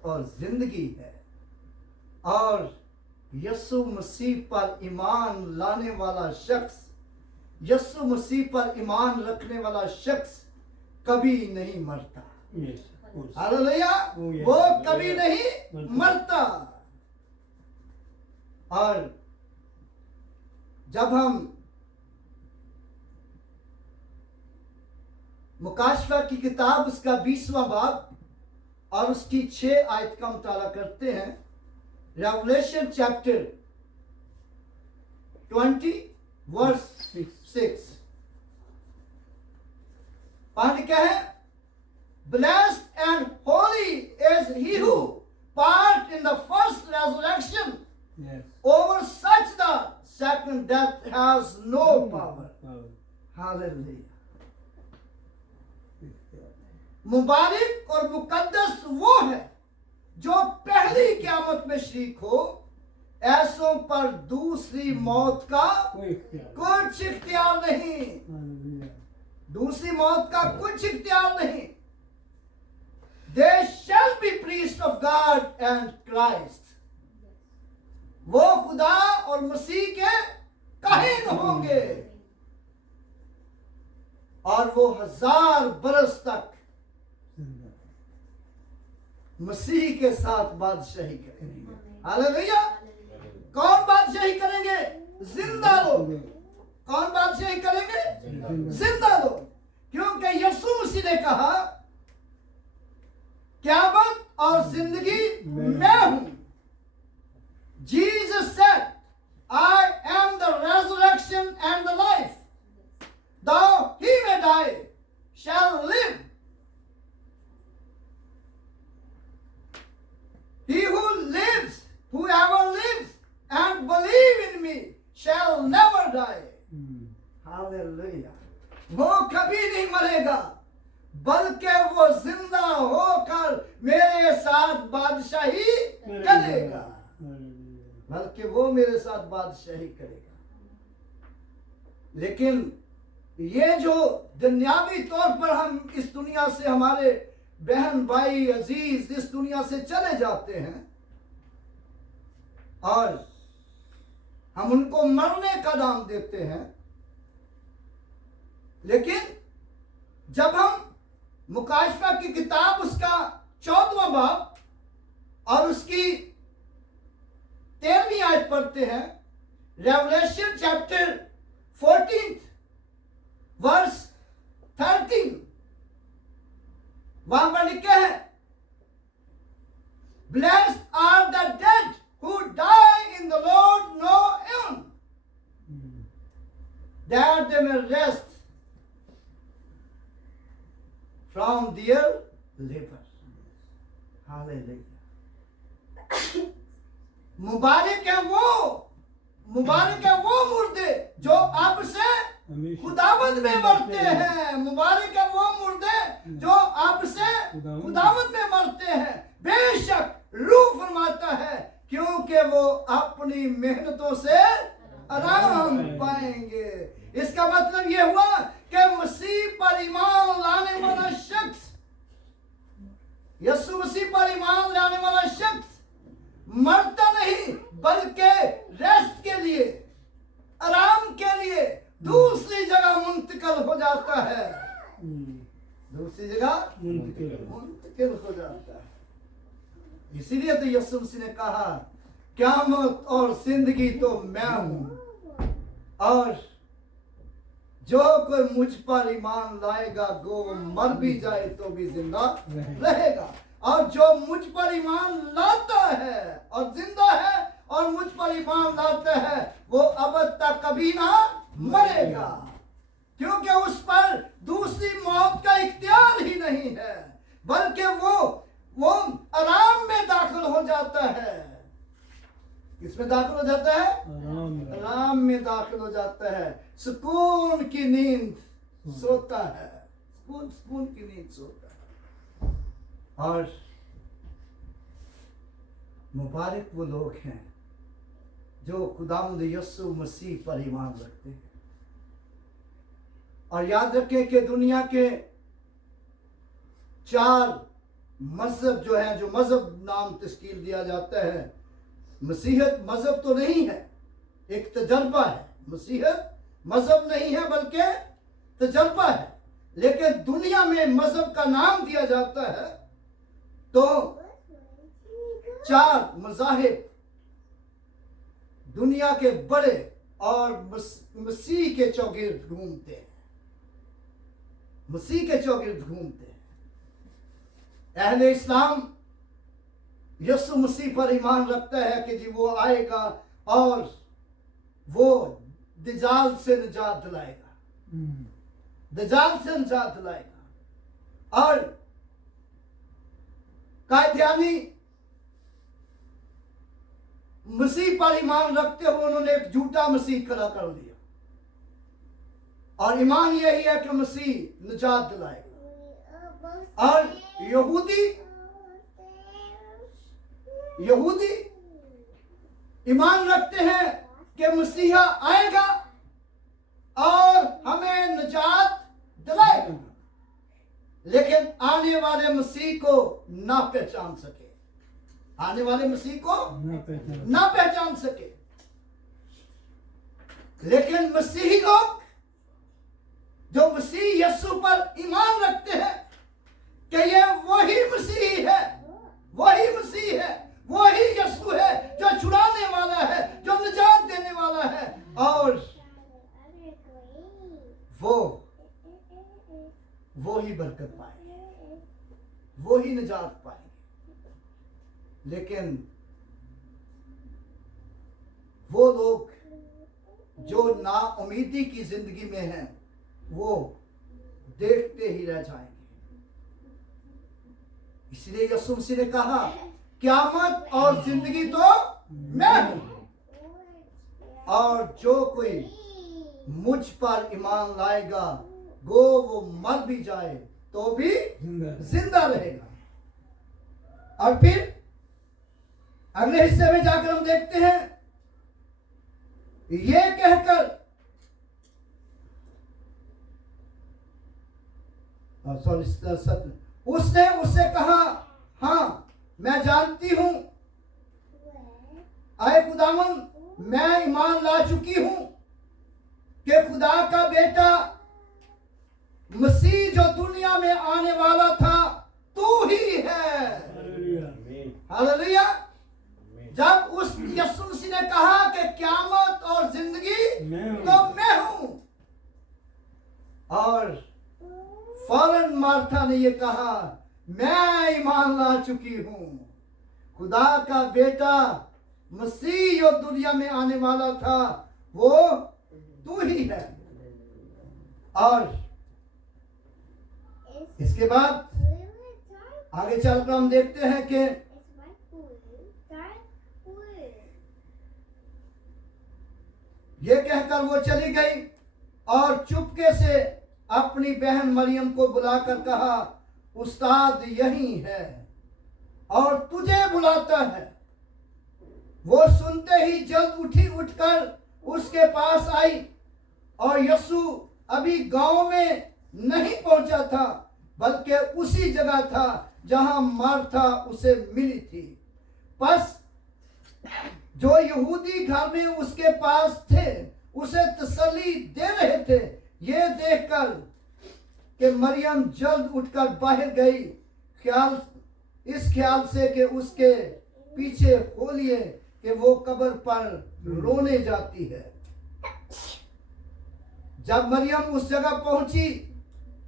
मौत और जिंदगी है। और यीशु मसीह पर ईमान लाने वाला शख्स, यीशु मसीह पर ईमान रखने वाला शख्स कभी नहीं मरता। हालेलुया, वो कभी नहीं मरता। और जब हम मुकाशफा की किताब उसका 20वां बाब और उसकी 6 आयत का मुताला करते हैं, रेवलेशन चैप्टर 20 वर्स 6, पाठ क्या है? Blessed and holy is he who part in the first resurrection. Yes. Over such the second death has no power. Hallelujah. मुबारक और मुकद्दस वो है जो पहली क़यामत में शरीक हो, ऐसों पर दूसरी मौत का कुछ इख्तियार नहीं। दूसरी मौत का कुछ इख्तियार नहीं। They shall be priests of God and Christ. वो खुदा और मसीह के काहिन होंगे और वो 1000 बरस तक मसीह के साथ बादशाही करेंगे। हालेलुया। कौन बादशाही करेंगे? जिंदा लोग। कौन बादशाही करेंगे? जिंदा लोग। क्योंकि यीशु मसीह ने कहा क़यामत और जिंदगी मैं हूं। Jesus said, I am the resurrection and the life. Though he may die, shall live. He who lives, whoever lives and believe in me shall never die. Hallelujah. वो कभी नहीं मरेगा, बल्कि वो जिंदा होकर मेरे साथ बादशाही करेगा। बल्कि वो मेरे साथ बादशाही करेगा। लेकिन ये जो दुनियावी तौर पर हम इस दुनिया से, हमारे बहन भाई अजीज इस दुनिया से चले जाते हैं और हम उनको मरने का नाम देते हैं, लेकिन जब हम मुकाशफा की किताब उसका 14वां बाब और उसकी 13वीं आयत पढ़ते हैं, रेवलेशन चैप्टर 14 वर्स 13, वहां पर लिखा है, Blessed are the dead who die in the Lord no end, that they may rest from their labor. Hallelujah. मुबारक है वो मुर्दे जो अब से खुदावंद में मरते हैं। मुबारक है वो मुर्दे जो अब से खुदावंद में मरते हैं। बेशक रूह फरमाता है, क्योंकि वो अपनी मेहनतों से आराम पाएंगे। इसका मतलब ये हुआ कि मसीह पर ईमान लाने वाला शख्स, यीशु मसीह पर ईमान लाने वाला शख्स मरता नहीं, बल्कि रेस्ट के लिए, आराम के लिए दूसरी जगह मुंतकिल हो जाता है। दूसरी जगह मुंतकिल हो जाता है। इसीलिए तो यीशु मसीह ने कहा, क़यामत और जिंदगी तो मैं हूं, और जो कोई मुझ पर ईमान लाएगा वो मर भी जाए तो भी जिंदा रहेगा, और जो मुझ पर ईमान लाता है और जिंदा है और मुझ पर ईमान लाता है वो अब तक कभी ना मरेगा, क्योंकि उस पर दूसरी मौत का इख्तियार ही नहीं है, बल्कि वो आराम में दाखिल हो जाता है। किसमें दाखिल हो जाता है? आराम में दाखिल हो जाता है। सुकून की नींद सोता है, सुकून की नींद सोता है। और मुबारक वो लोग हैं जो खुदावंद यीशु मसीह पर ईमान रखते हैं। और याद रखें कि दुनिया के 4 मजहब जो है, जो मजहब नाम तश्कील दिया जाता है, मसीहत मजहब तो नहीं है, एक तजर्बा है। मसीहत मजहब नहीं है बल्कि तजर्बा है। लेकिन दुनिया में मजहब का नाम दिया जाता है तो 4 मज़ाहिब दुनिया के बड़े और मसीह के चौगिर्द घूमते हैं, मसीह के चौगिर्द घूमते हैं। अहले इस्लाम यीशु मसीह पर ईमान रखता है कि जी वो आएगा और वो दज्जाल से निजात दिलाएगा, दज्जाल से निजात दिलाएगा। और कादियानी मसीह पर ईमान रखते हुए उन्होंने एक झूठा मसीह खड़ा कर दिया, और ईमान यही है कि मसीह निजात दिलाएगा। और यहूदी ईमान रखते हैं कि मसीहा आएगा और हमें निजात दिलाएगा, लेकिन आने वाले मसीह को ना पहचान सके, आने वाले मसीह को ना पहचान सके। लेकिन मसीही लोग जो मसीह यीशु पर ईमान रखते हैं कि ये वही मसीह है, वही मसीह है, वही यीशु है जो छुड़ाने वाला है, जो निजात देने वाला है, और वो ही बरकत पाएंगे, वो ही निजात पाएंगे। लेकिन वो लोग जो नाउमीदी की जिंदगी में हैं वो देखते ही रह जाएंगे। इसलिए यीशु मसीह ने कहा क़यामत और जिंदगी तो मैं हूं, और जो कोई मुझ पर ईमान लाएगा गो वो मर भी जाए तो भी जिंदा रहेगा। और फिर अगले हिस्से में जाकर हम देखते हैं, ये कहकर उसने उससे कहा, हाँ मैं जानती हूं आए खुदावन, मैं ईमान ला चुकी हूं कि खुदा का बेटा मसीह जो दुनिया में आने वाला था तू ही है। हालेलुया। जब उस यीशु मसीह ने कहा कि क़यामत और जिंदगी तो मैं हूं, और फौरन मार्था ने ये कहा मैं ईमान ला चुकी हूं, खुदा का बेटा मसीह जो दुनिया में आने वाला था वो तू ही है। और इसके बाद आगे चलकर हम देखते हैं कि ये कहकर वो चली गई और चुपके से अपनी बहन मरियम को बुलाकर कहा, उस्ताद यही है और तुझे बुलाता है। वो सुनते ही जल्द उठकर उसके पास आई, और यीशु अभी गांव में नहीं पहुंचा था बल्कि उसी जगह था जहां मार्था उसे मिली थी। बस जो यहूदी घर में उसके पास थे उसे तसल्ली दे रहे थे। ये देखकर कि मरियम जल्द उठकर बाहर गई, इस ख्याल से कि उसके पीछे हो लिए कि वो कब्र पर रोने जाती है। जब मरियम उस जगह पहुंची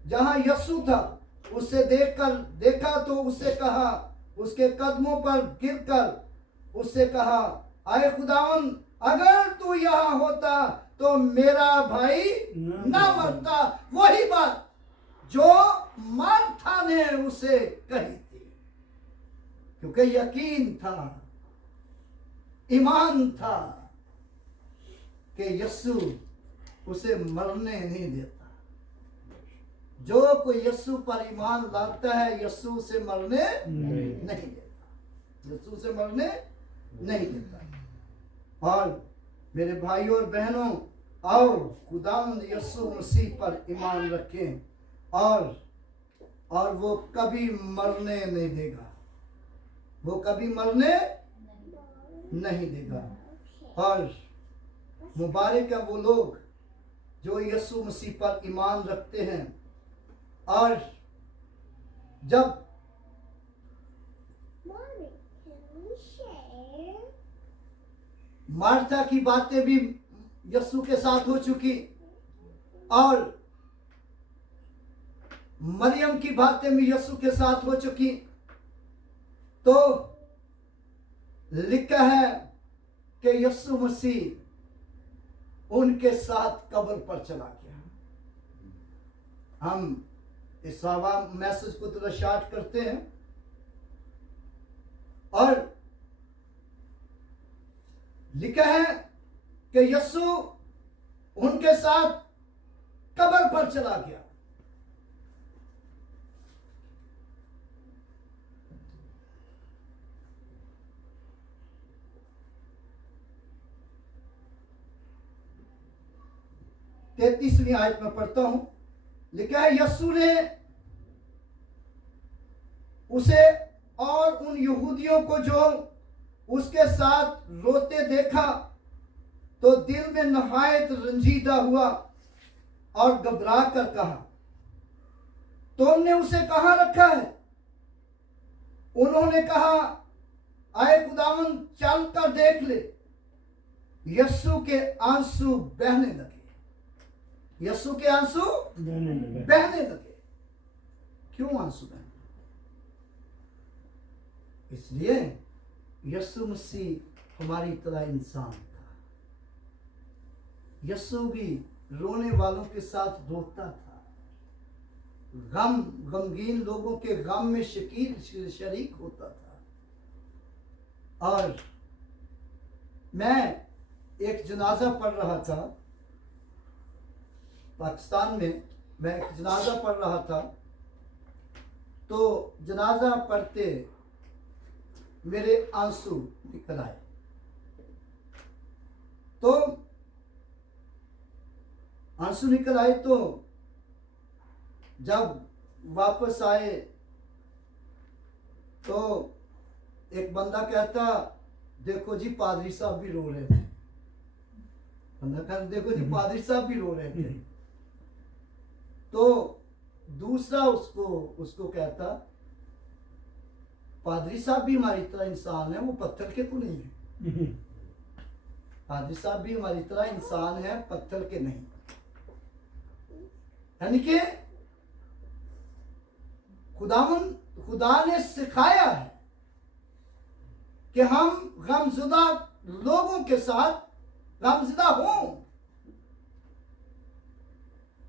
जहां यीशु था, उसे देखा तो उससे कहा, उसके कदमों पर गिरकर उससे कहा, आए खुदावन, अगर तू यहाँ होता तो मेरा भाई ना मरता। वही बात जो मार्था ने उसे कही थी, क्योंकि यकीन था, ईमान था कि यीशु उसे मरने नहीं देता। जो कोई यीशु पर ईमान लाता है यीशु से मरने नहीं देता, यीशु से मरने नहीं देता। और मेरे भाइयों और बहनों, आओ खुदावंद यीशु मसीह पर ईमान रखें और वो कभी मरने नहीं देगा, वो कभी मरने नहीं देगा। और मुबारक है वो लोग जो यीशु मसीह पर ईमान रखते हैं। और जब मार्था की बातें भी यीशु के साथ हो चुकी और मरियम की बातें भी यीशु के साथ हो चुकी, तो लिखा है कि यीशु मसीह उनके साथ कब्र पर चला गया। हम इस मैसेज को थोड़ा शार्ट करते हैं और लिखा है कि यीशु उनके साथ कब्र पर चला गया। तैतीसवीं आयत में पढ़ता हूं, लिखा है यीशु ने उसे और उन यहूदियों को जो उसके साथ रोते देखा तो दिल में नहायत रंजीदा हुआ और घबरा कर कहा, तुमने उसे कहां रखा है? उन्होंने कहा, आए खुदावन चल कर देख ले। यीशु के आंसू बहने लगे, यीशु के आंसू बहने लगे। क्यों आंसू बहने? इसलिए यीशु मसीह हमारी तरह इंसान था। यीशु भी रोने वालों के साथ रोता था, गमगीन लोगों के गम में शरीक होता था। और मैं एक जनाजा पढ़ रहा था पाकिस्तान में, मैं एक जनाजा पढ़ रहा था, तो जनाजा पढ़ते मेरे आंसू निकल आए। तो आंसू निकल आए तो जब वापस आए तो एक बंदा कहता, देखो जी पादरी साहब भी रो रहे थे। बंदा कहता, देखो जी पादरी साहब भी रो रहे थे। तो दूसरा उसको कहता, पादरी साहब भी हमारी तरह इंसान है, वो पत्थर के तो नहीं है। पादरी साहब भी हमारी तरह इंसान है, पत्थर के नहीं। यानी कि खुदा ने सिखाया है कि हम गमज़दा लोगों के साथ गमज़दा हों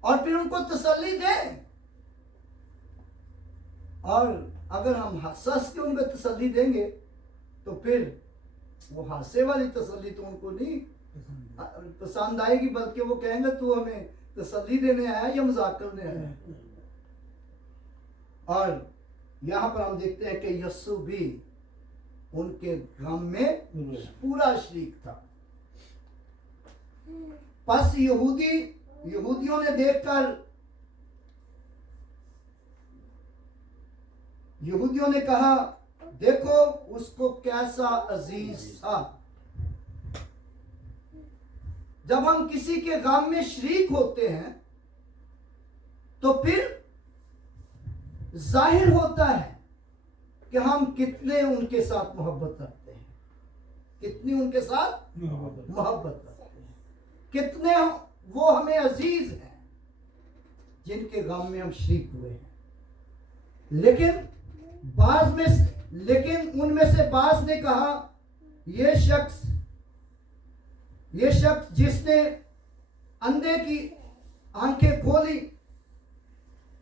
और फिर उनको तसल्ली दें। और अगर हम हंस के उनको तसल्ली देंगे तो फिर वो हासे वाली तसल्ली तो उनको नहीं पसंद आएगी, बल्कि वो कहेंगे तू हमें तसल्ली देने आया या मजाक करने आया। और यहां पर हम देखते हैं कि यीशु भी उनके गम में पूरा शरीक था। बस यहूदियों ने देखकर, यहूदियों ने कहा, देखो उसको कैसा अजीज था। जब हम किसी के गम में शरीक होते हैं तो फिर जाहिर होता है कि हम कितने उनके साथ मोहब्बत रखते हैं, कितनी उनके साथ मोहब्बत रखते हैं, कितने वो हमें अजीज हैं जिनके गम में हम शरीक हुए हैं। लेकिन उनमें से बाज ने कहा, ये शख्स जिसने अंधे की आंखें खोली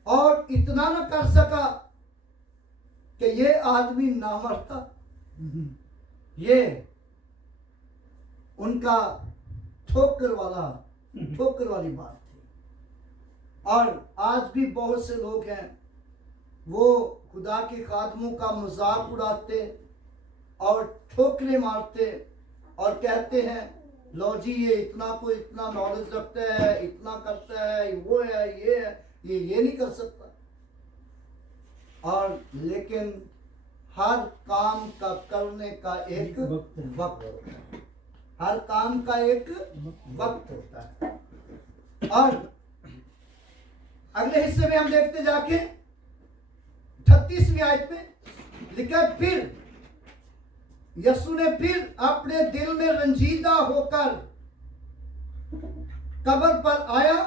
और इतना न कर सका कि ये आदमी ना मरता, ये उनका ठोकर वाली बात थी। और आज भी बहुत से लोग हैं, वो खुदा के खादमों का मजाक उड़ाते और ठोकरे मारते और कहते हैं, लो जी ये इतना नॉलेज रखता है, इतना करता है, वो है, ये नहीं कर सकता। और लेकिन हर काम का करने का एक वक्त होता है। हर काम का एक वक्त होता है। और अगले हिस्से में हम देखते जाके 38वीं आयत में लिखा, फिर यीशु ने फिर अपने दिल में रंजीदा होकर कब्र पर आया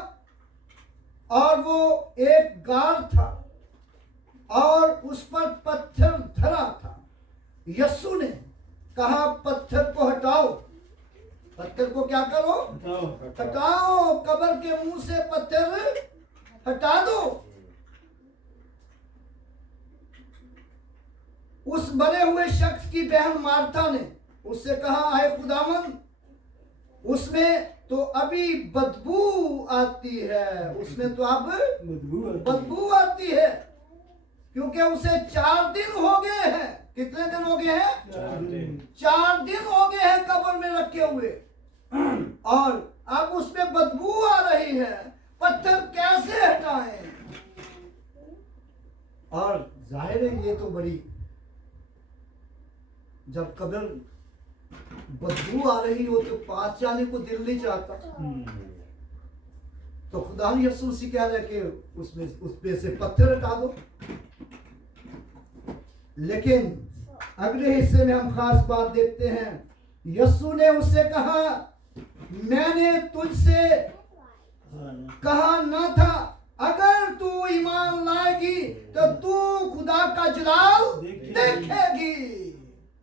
और वो एक गार था और उस पर पत्थर धरा था। यीशु ने कहा, पत्थर को हटाओ। पत्थर को क्या करो? हटाओ। कब्र के मुंह से पत्थर हटा दो। उस मरे हुए शख्स की बहन मार्था ने उससे कहा, आए खुदावन, उसमें तो अभी बदबू आती है। उसमें तो अब बदबू आती है, क्योंकि उसे 4 दिन हो गए हैं। कितने दिन हो गए हैं? 4 दिन हो गए हैं कब्र में रखे हुए, और अब उसमें बदबू आ रही है। पत्थर कैसे हटाएं? और जाहिर है ये तो बड़ी, जब कब्र बदबू आ रही हो तो पास जाने को दिल नहीं चाहता। तो खुदा यीशु मसीह कह रहे कि उस पे से पत्थर हटा दो। लेकिन अगले हिस्से में हम खास बात देखते हैं। यीशु ने उससे कहा, मैंने तुझसे कहा न था, अगर तू ईमान लाएगी तो तू खुदा का जलाल देखेगी।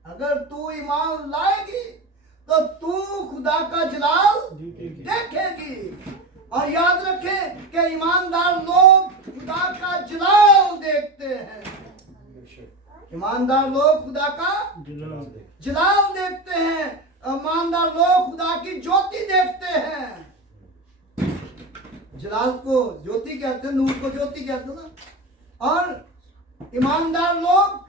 अगर तू ईमान लाएगी तो तू खुदा का जलाल देखेगी। और याद रखें कि ईमानदार लोग खुदा का जलाल देखते हैं। ईमानदार लोग खुदा का जलाल देखते हैं। ईमानदार लोग खुदा की ज्योति देखते हैं। जलाल को ज्योति कहते हैं, नूर को ज्योति कहते हैं ना। और ईमानदार लोग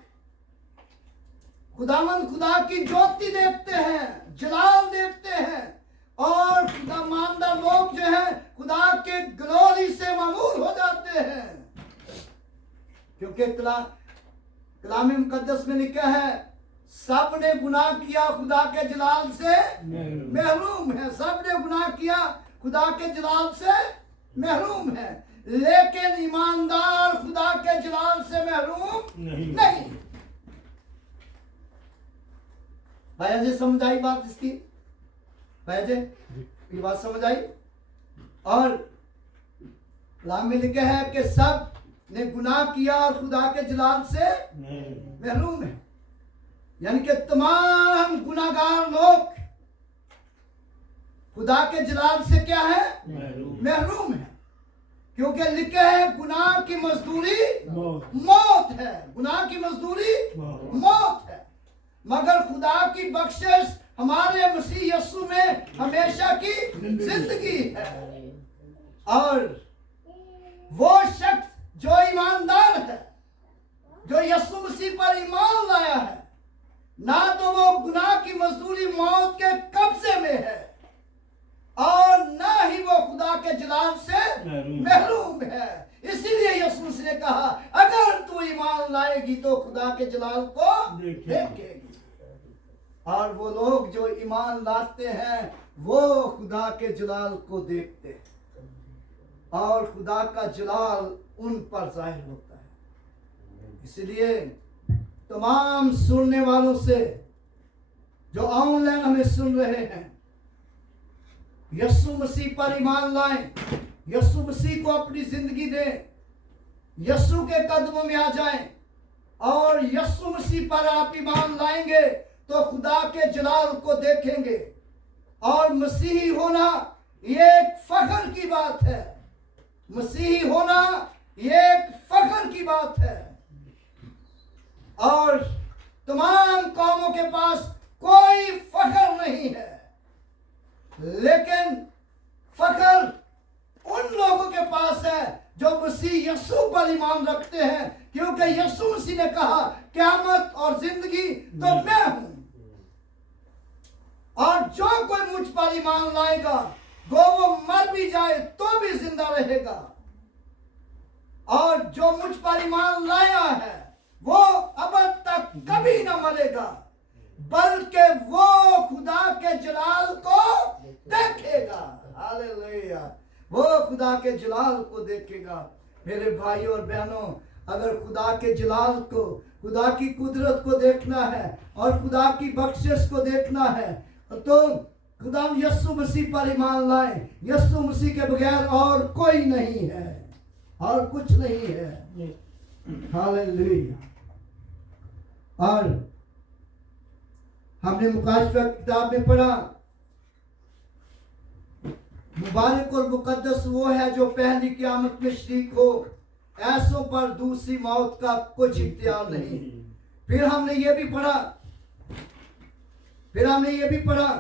खुदावंद खुदा की ज्योति देखते हैं, जलाल देखते हैं। और खुदा ईमानदार लोग जो है खुदा के ग्लोरी से मामूर हो जाते हैं, क्योंकि कलाम मुकद्दस में लिखा है, सब ने गुनाह किया खुदा के जलाल से महरूम है। सब ने गुनाह किया खुदा के जलाल से महरूम है, लेकिन ईमानदार खुदा के जलाल से महरूम नहीं। भाई जी समझ आई बात इसकी? भाई जी ये बात समझ आई? और कलाम में लिखा है कि सब ने गुनाह किया और खुदा के जलाल से महरूम है। यानी कि तमाम गुनाहगार लोग खुदा के जलाल से क्या है? महरूम है। क्योंकि लिखा है गुनाह की मजदूरी मौत है। गुनाह की मजदूरी मौत है, मगर खुदा की बख्शिश हमारे मसीह यीशु में हमेशा की जिंदगी है। और वो शख्स जो ईमानदार है, जो यीशु मसीह पर ईमान लाया है, ना तो वो गुनाह की मजदूरी मौत के कब्जे में है और ना ही वो खुदा के जलाल से महरूम है। इसीलिए यीशु मसीह ने कहा, अगर तू ईमान लाएगी तो खुदा के जलाल को देखेगी। और वो लोग जो ईमान लाते हैं वो खुदा के जलाल को देखते हैं और खुदा का जलाल उन पर जाहिर होता है। इसलिए तमाम सुनने वालों से जो ऑनलाइन हमें सुन रहे हैं, यीशु मसीह पर ईमान लाएं, यीशु मसीह को अपनी जिंदगी दें, यीशु के कदमों में आ जाएं। और यीशु मसीह पर आप ईमान लाएंगे तो खुदा के जलाल को देखेंगे। और मसीही होना ये एक फख्र की बात है। मसीही होना ये एक फख्र की बात है। और तमाम कौमों के पास कोई फख्र नहीं है, लेकिन फख्र उन लोगों के पास है जो मसीह यीशु पर ईमान रखते हैं, क्योंकि यीशु मसीह ने कहा, क़यामत और जिंदगी तो मैं हूं, और जो कोई मुझ पर ईमान लाएगा वो मर भी जाए तो भी जिंदा रहेगा। और जो मुझ पर ईमान लाया है वो अब तक कभी न मरेगा, बल्कि वो खुदा के जलाल को देखेगा। हालेलुया, वो खुदा के जलाल को देखेगा। मेरे भाइयों और बहनों, अगर खुदा के जलाल को, खुदा की कुदरत को देखना है और खुदा की बख्शिश को देखना है, तो खुदा यीशु मसीह पर ईमान लाएं। यीशु मसीह के बगैर और कोई नहीं है, और कुछ नहीं है। हालेलुया। और हमने मुकाशफा किताब में पढ़ा, मुबारक और मुकद्दस वो है जो पहली क़यामत में शरीक हो, ऐसों पर दूसरी मौत का कुछ इख्तियार नहीं। फिर हमने ये भी पढ़ा,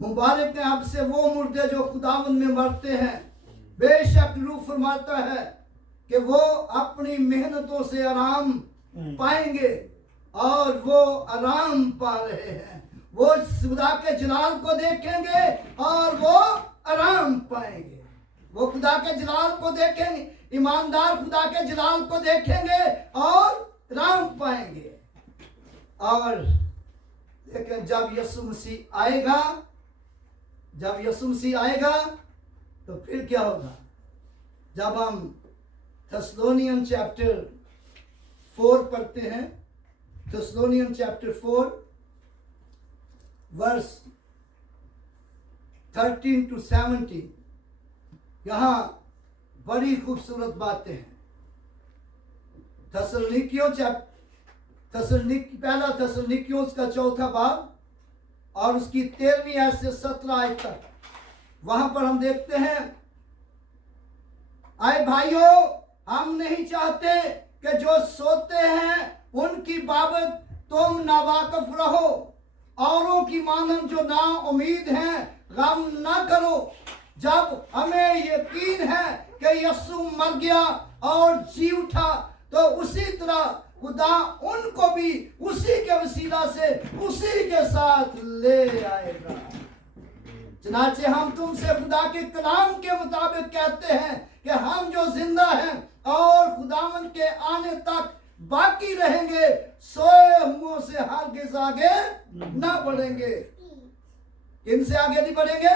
मुबारक है अब से वो मुर्दे जो खुदावंद में मरते हैं। बेशक रूह फरमाता है कि वो अपनी मेहनतों से आराम पाएंगे, और वो आराम पा रहे हैं। वो खुदा के जलाल को देखेंगे और वो आराम पाएंगे। वो खुदा के जलाल को देखेंगे, ईमानदार खुदा के जलाल को देखेंगे और आराम पाएंगे। और लेकिन जब यीशु मसीह आएगा तो फिर क्या होगा? जब हम थेसलोनियन चैप्टर 4 पढ़ते हैं, थेसलोनियन चैप्टर 4 वर्स 13 to 17, यहाँ बड़ी खूबसूरत बातें हैं। पहला थेसलोनिकियों का 4 बाब और उसकी 13वीं आयत से 17 आयत तक, वहां पर हम देखते हैं, आए भाइयों, हम नहीं चाहते कि जो सोते हैं उनकी बाबत तुम नावाकिफ रहो, औरों की मानन जो ना उम्मीद हैं गम ना करो। जब हमें यकीन है कि यीशु मर गया और जी उठा, तो उसी तरह खुदा उनको भी उसी के वसीला से उसी के साथ ले आएगा। चनाचे हम तुमसे खुदा के कलाम के मुताबिक कहते हैं कि हम जो जिंदा हैं और खुदावंद के आने तक बाकी रहेंगे, सोए हुओं से हरगिज़ आगे ना बढ़ेंगे। किनसे आगे नहीं बढ़ेंगे?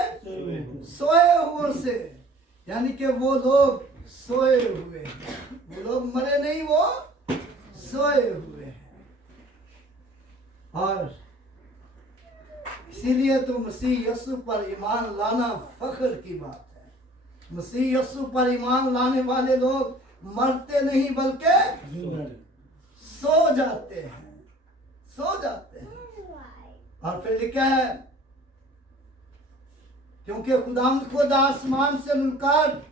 सोए हुओं से, यानी कि वो लोग सोए हुए हैं, वो लोग मरे नहीं, वो सोए हुए हैं। और इसीलिए तो मसीह यीशु पर ईमान लाना फख्र की बात है। मसीह यीशु पर ईमान लाने वाले लोग मरते नहीं बल्कि सो जाते हैं। और फिर लिखा है, क्योंकि खुदावंद खुद आसमान से ललकार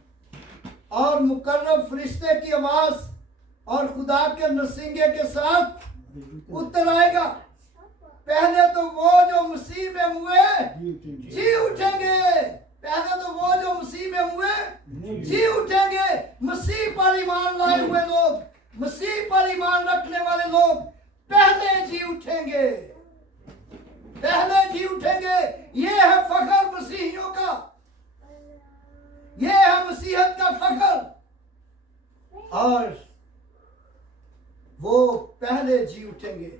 और मुकर्रब फरिश्ते की आवाज और खुदा के नरसिंगे के साथ उतर आएगा। पहले तो वो जो मसीह में हुए जी उठेंगे। पहले तो वो जो मसीह में हुए जी उठेंगे। मसीह पर ईमान लाए हुए लोग, मसीह पर ईमान रखने वाले लोग पहले जी उठेंगे, पहले जी उठेंगे। ये है फख्र मसीहियों का, ये है मसीहत का फख्र। और वो पहले जी उठेंगे।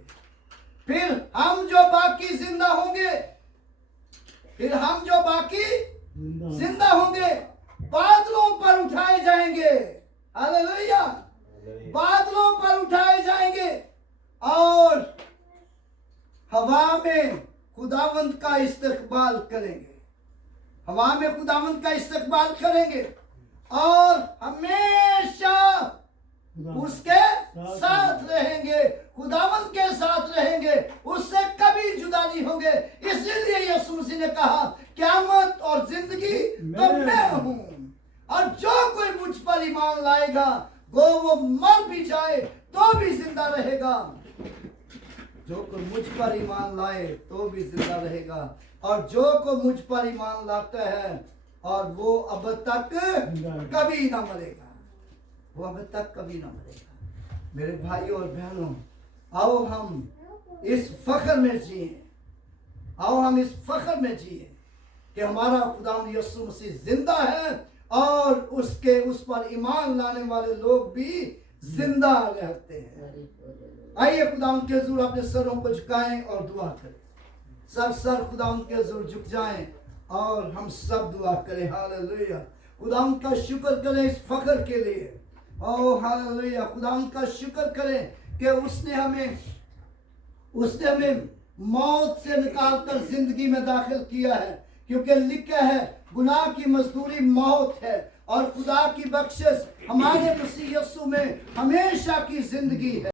फिर हम जो बाकी जिंदा होंगे, बादलों पर उठाए जाएंगे। हालेलुया, बादलों पर उठाए जाएंगे और हवा में खुदावंद का इस्तकबाल करेंगे। हवा में खुदावंद का इस्तकबाल करेंगे और हमेशा उसके साथ रहेंगे, खुदावंद के साथ रहेंगे, उससे कभी जुदा नहीं होंगे। इसीलिए यीशु मसीह ने कहा, क़यामत और जिंदगी तो मैं हूं, और जो कोई मुझ पर ईमान लाएगा वो मर भी जाए तो भी जिंदा रहेगा। जो कोई मुझ पर ईमान लाए तो भी जिंदा रहेगा, और जो कोई मुझ पर ईमान लाता है और वो अब तक कभी ना मरेगा, वो अब तक कभी ना मरेगा। मेरे भाइयों और बहनों, आओ हम इस फख्र में जिए, आओ हम इस फख्र में जिए कि हमारा खुदावंद यीशु मसीह जिंदा है और उस पर ईमान लाने वाले लोग भी जिंदा रहते हैं। आइए खुदाम के हुजूर अपने सरों को झुकाएं और दुआ करें। सब सर खुदाम के हुजूर झुक जाएं और हम सब दुआ करें। हालेलुया। खुदाम का शुक्र करें इस फख्र के लिए। ओ हालेलुया। खुदाम का शुक्र करें कि उसने हमें मौत से निकालकर जिंदगी में दाखिल किया है, क्योंकि लिखा है गुनाह की मजदूरी मौत है और खुदा की बख्शिश हमारे मसीह यीशु में हमेशा की जिंदगी है।